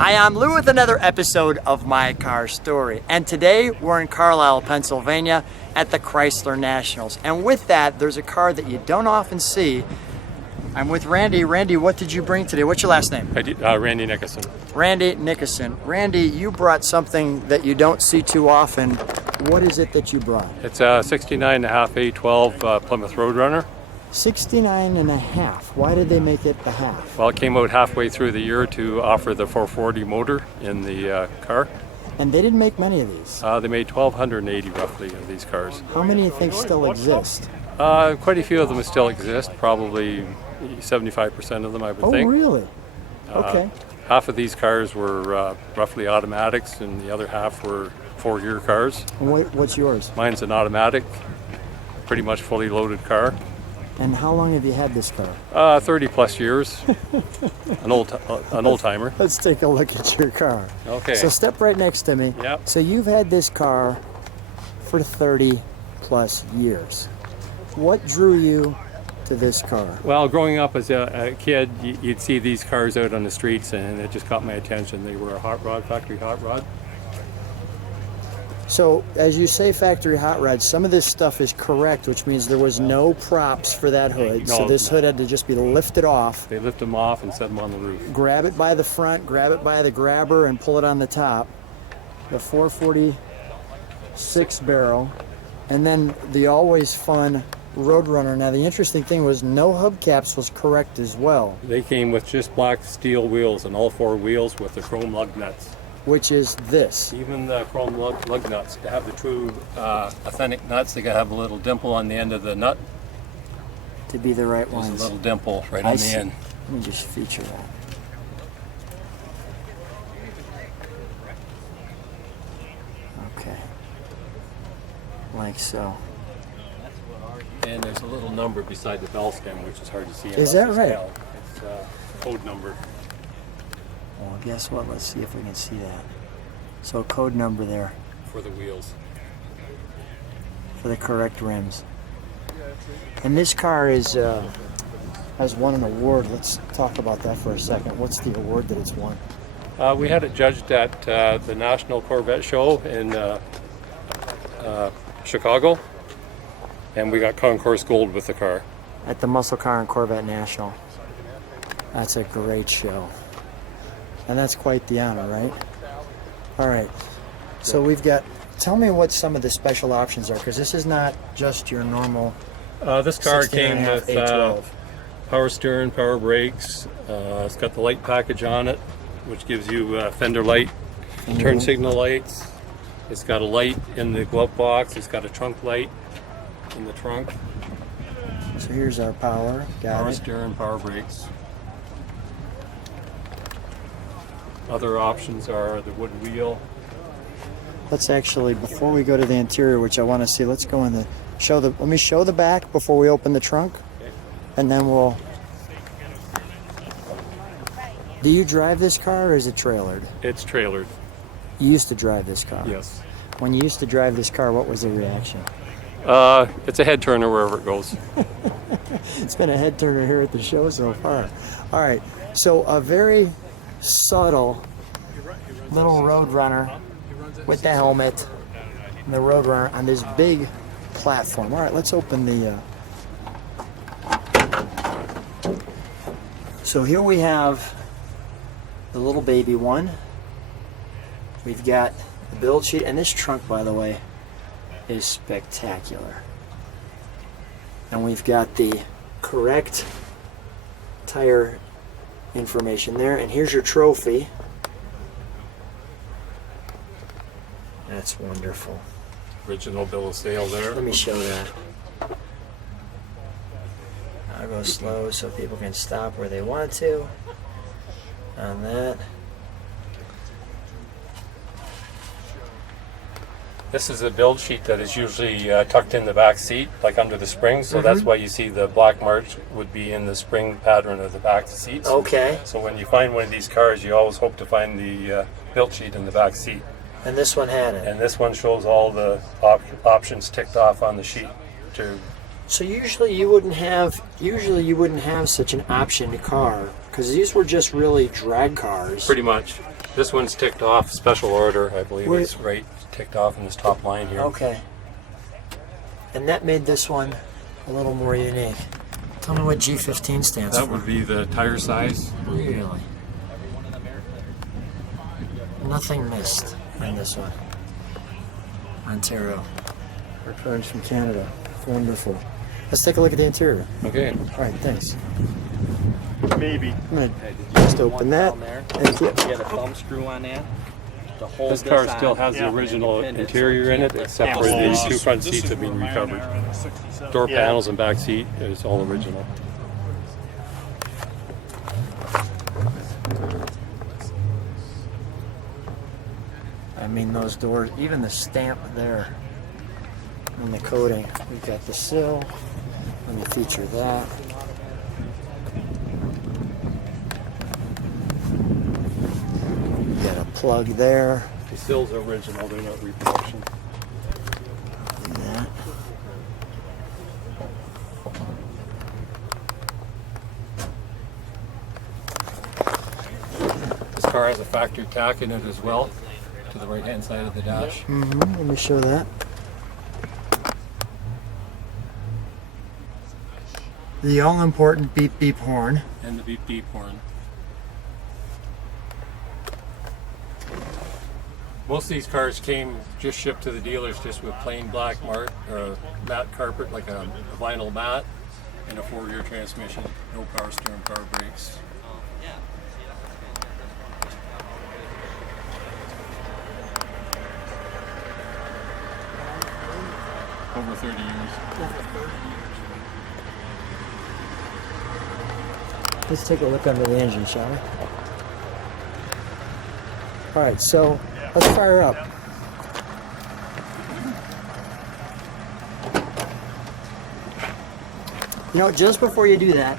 Hi, I'm Lou with another episode of My Car Story. And today we're in Carlisle, Pennsylvania at the Chrysler Nationals. And with that, there's a car that you don't often see. I'm with Randy. Randy, what did you bring today? What's your last name? Randy Nickason. Randy Nickason. Randy, you brought something that you don't see too often. What is it that you brought? It's a 69.5 A12 Plymouth Road Runner. 69 and a half. Why did they make it the half? Well, it came out halfway through the year to offer the 440 motor in the car. And they didn't make many of these. They made 1,280 roughly of these cars. How many do you think still exist? Quite a few of them still exist, probably 75% of them I would think. Oh, really? Okay. Half of these cars were roughly automatics and the other half were four-gear cars. And what's yours? Mine's an automatic, pretty much fully loaded car. And how long have you had this car? 30 plus years. An old timer. Let's take a look at your car. Okay. So step right next to me. Yep. So you've had this car for 30 plus years. What drew you to this car? Well, growing up as a kid, you'd see these cars out on the streets and it just caught my attention. They were a hot rod, factory hot rod. So, as you say factory hot rod, some of this stuff is correct, which means there was no props for that hood. No, so this hood had to just be lifted off. They lift them off and set them on the roof. Grab it by the front, grab it by the grabber, and pull it on the top. The 446 barrel. And then the always fun Road Runner. Now, the interesting thing was no hubcaps was correct as well. They came with just black steel wheels and all four wheels with the chrome lug nuts. Which is this. Even the chrome lug nuts, to have the true authentic nuts, they gotta have a little dimple on the end of the nut. To be the right There's ones. a little dimple right on the end. Let me just feature that. Okay. Like so. And there's a little number beside the bell stem, which is hard to see. Is that unless right? it's tell. It's a code number. Well, guess what? Let's see if we can see that. So a code number there For the wheels. for the correct rims. And this car has won an award. Let's talk about that for a second. What's the award that it's won? We had it judged at the National Corvette Show in Chicago, and we got Concourse Gold with the car. At the Muscle Car and Corvette National. That's a great show. And that's quite the honor, right? All right. So we've got, tell me what some of the special options are, because this is not just your normal This car 16 came and a half with A12. power steering, power brakes. It's got the light package on it, which gives you fender light, turn signal lights. It's got a light in the glove box. It's got a trunk light in the trunk. So here's our power. Got Power it. steering, power brakes. Other options are the wood wheel. Let's actually, before we go to the interior, which I want to see, let's go in the let me show the back before we open the trunk, and then we'll. Do you drive this car or is it trailered? It's trailered. You used to drive this car. Yes. When you used to drive this car, what was the reaction? It's a head turner wherever it goes. It's been a head turner here at the show so far. All right, so a very subtle little Road Runner with the helmet and the Road Runner on this big platform. All right, let's open the. So here we have the little baby one. We've got the build sheet, and this trunk, by the way, is spectacular. And we've got the correct tire information there, and here's your trophy. That's wonderful. Original bill of sale there. Let me show that. I'll go slow so people can stop where they want to on that. This is a build sheet that is usually tucked in the back seat, like under the springs. So that's why you see the black mark would be in the spring pattern of the back seats. Okay. So when you find one of these cars, you always hope to find the build sheet in the back seat. And this one had it. And this one shows all the options ticked off on the sheet. So usually you wouldn't have such an option car, because these were just really drag cars. Pretty much. This one's ticked off, special order, I believe. Where- It's right ticked off in this top line here. Okay. And that made this one a little more unique. Tell me what G15 stands That for. would be the tire size. Really? Nothing missed on this one. Ontario. Returns from Canada. Wonderful. Let's take a look at the interior. Okay. All right, thanks. Maybe. I'm going to just open that. Thank you. You got a thumb screw on that to hold This car on. still has the Yeah. original And it's interior in it, except for Yeah. the two front seats have been recovered. Door Yeah. panels and back seat is all original. I mean, those doors, even the stamp there and the coating. We've got the sill. Let me feature that. We've got a plug there. The sills are original, they're not reproduction. And that. This car has a factory tack in it as well, to the right hand side of the dash. Let me show that. The all-important beep beep horn. And the beep beep horn. Most of these cars came just shipped to the dealers just with plain black matte carpet, like a vinyl mat, and a 4-gear transmission. No power steering, power brakes. Over 30 years. Let's take a look under the engine, shall we? All right, so let's fire up. You know, just before you do that,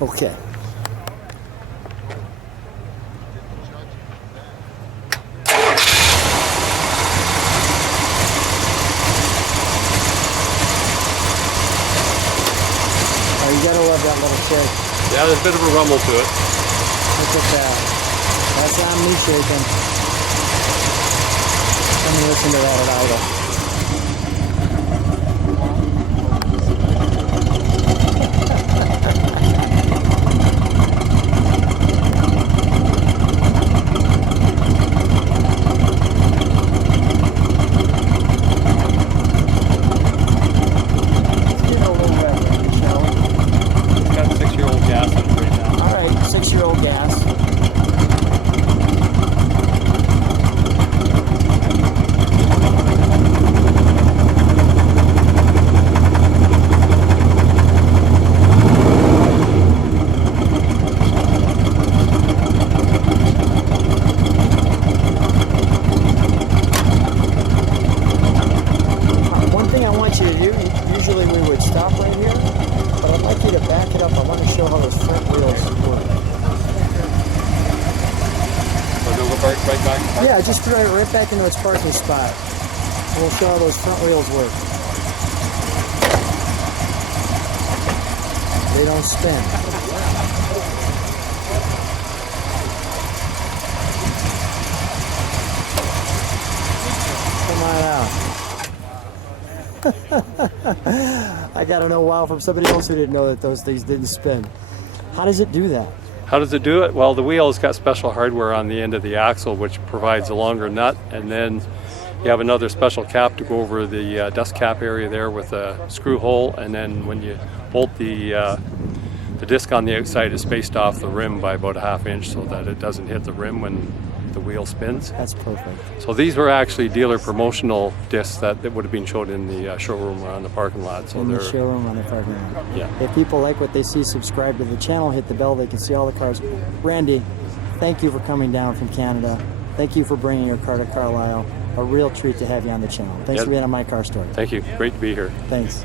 okay. Oh, you gotta love that little shake. Yeah, there's a bit of a rumble to it. Look at that. That's not me shaking. Let me listen to that at idle. Let's get a little wet, shall we? It's got 6-year-old gas in it right now. All right, 6-year-old gas. One thing I want you to do, usually we would stop right here, but I'd like you to back it up. I want to show how those front wheels work. So do we go right back? Yeah, just put it right back into its parking spot. And we'll show how those front wheels work. They don't spin. Come on out. I gotta know wow from somebody else who didn't know that those things didn't spin. How does it do that? How does it do it? Well, the wheel's got special hardware on the end of the axle, which provides a longer nut, and then you have another special cap to go over the dust cap area there with a screw hole, and then when you bolt the disc on the outside is spaced off the rim by about a ½ inch so that it doesn't hit the rim when the wheel spins. That's perfect. So these were actually dealer promotional discs that would have been shown in the showroom around the parking lot. So In the they're showroom on the parking lot. yeah. If people like what they see, subscribe to the channel, hit the bell, they can see all the cars. Randy, thank you for coming down from Canada. Thank you for bringing your car to Carlisle. A real treat to have you on the channel. Thanks Yep. for being on My Car Story. Thank you. Great to be here. Thanks.